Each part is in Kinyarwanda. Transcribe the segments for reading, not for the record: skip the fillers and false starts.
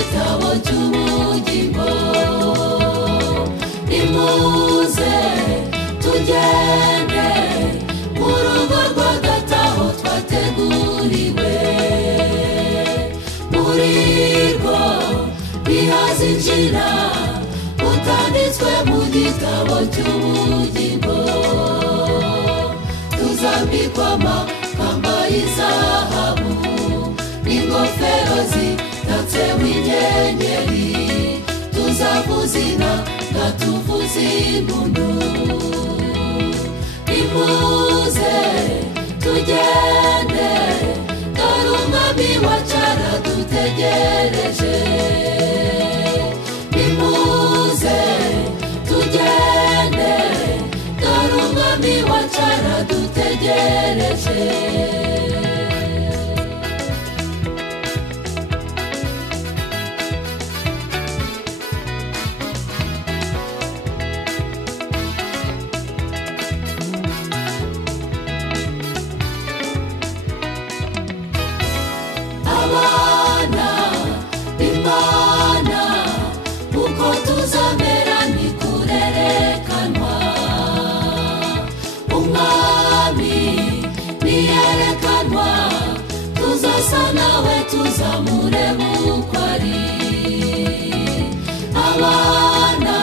gitabo cy'ubugingo. Nimuze tugende mu rugo rwa Data aho twateguriwe, muri rwo ntihazinjira utanditswe mu gitabo cy'ubugingo. Tuzambikwa amakamba y'izahabu n'ingofero zitatseho inyenyeri, tuzavuza inanga tuvuza impundu. Nimuze tugende dore umwami wacu aradutegereje. Nimuze tugende dore umwami wacu aradutegereje. Abana b'Imana uko tuzamera ntikurerekanwa. Umwami niyerekanwa tuzasa nawe tuzamureba uko ari. Abana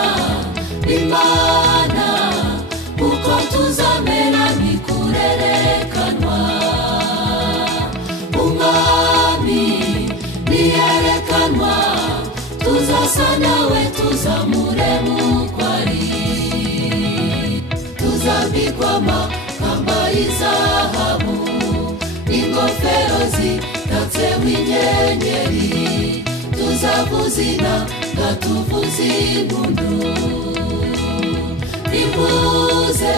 b'Imana uko tuzamera ntikurerekanwa. Umwami niyerekanwa tuzasa nawe tuzamureba uko ari. Tuzambikwa amakamba y'izahabu n'ingofero zitatseho inyenyeri, tuzavuza inanga tuvuza impundu. Nimuze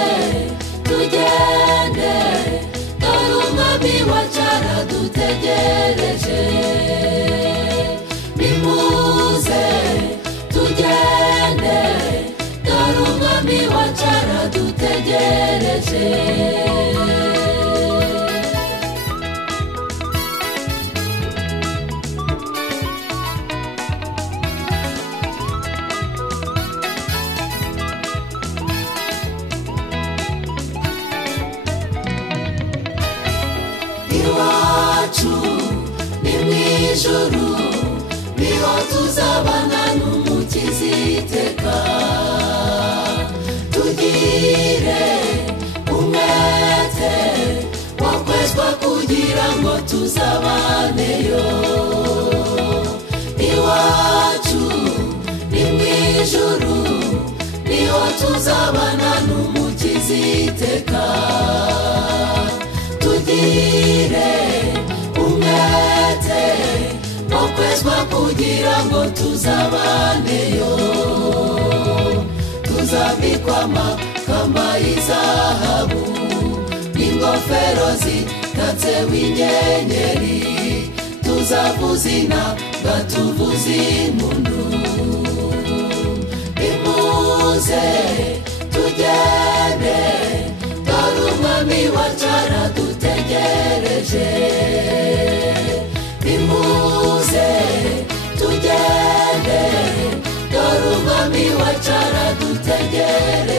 tugende dore umwami wacu aradutegereje. Nimuze tugende dore umwami wacu aradutegereje. Iwacu ni mu ijuru, niho tuzabana n'Umukiza iteka. Tugire umwete wo kwezwa kugira ngo tuzabaneyo. Iwacu ni mu ijuru, niho tuzabana n'Umukiza iteka. Tugire umwete wo kwezwa kugira ngo tuzabaneyo. Tuzambikwa amakamba y'izahabu n'ingofero zitatseho inyenyeri, tuzavuza inanga tuvuza impundu. Nimuze tugende dore umwami wacu aradutegereje. Nimuze tugende dore umwami wacu aradutegereje.